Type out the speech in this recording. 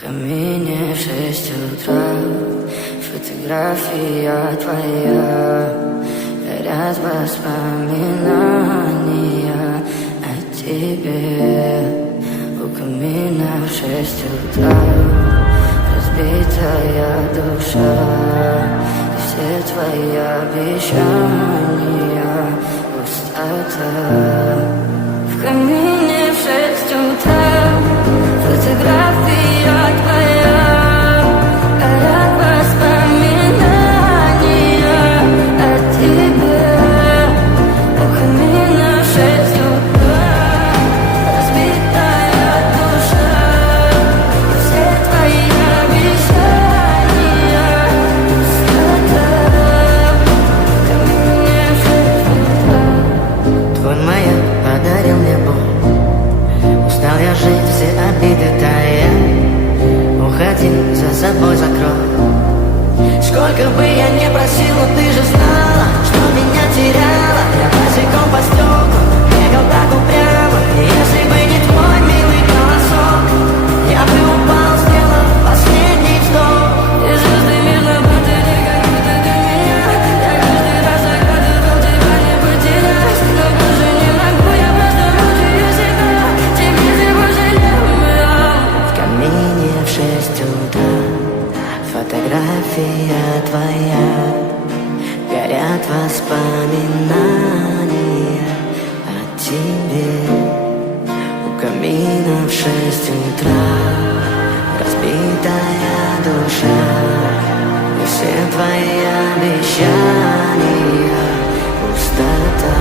В камине 6 утра, фотография твоя, горят воспоминания о тебе. У камина в 6 утра, разбитая душа, и все твои обещания пустота. В камине в 6 утра, фотография твоя, горят воспоминания о тебе. У камина в 6 утра, разбитая душа, и все твои обещания пустота. В камине в 6 утра. Твой маяк подарил мне боль, устал я жить, все обиды тая. Уходи, за собой закрой. Сколько бы я не просил, но ты же знала, что меня теряла. Я босиком по стеклу бегал так упрямо. И если бы не твой милый голосок, я бы упал, сделав последний вздох. И звезды мирно будили, как будто ты меня. Я каждый раз загадывал тебя не потерять, но больше не могу, я просто мучаю себя. Тебе же пожалел. В камине в 6 утра, фотография твоя, горят воспоминания о тебе. У камина в 6 утра, разбитая душа, и все твои обещания пустота.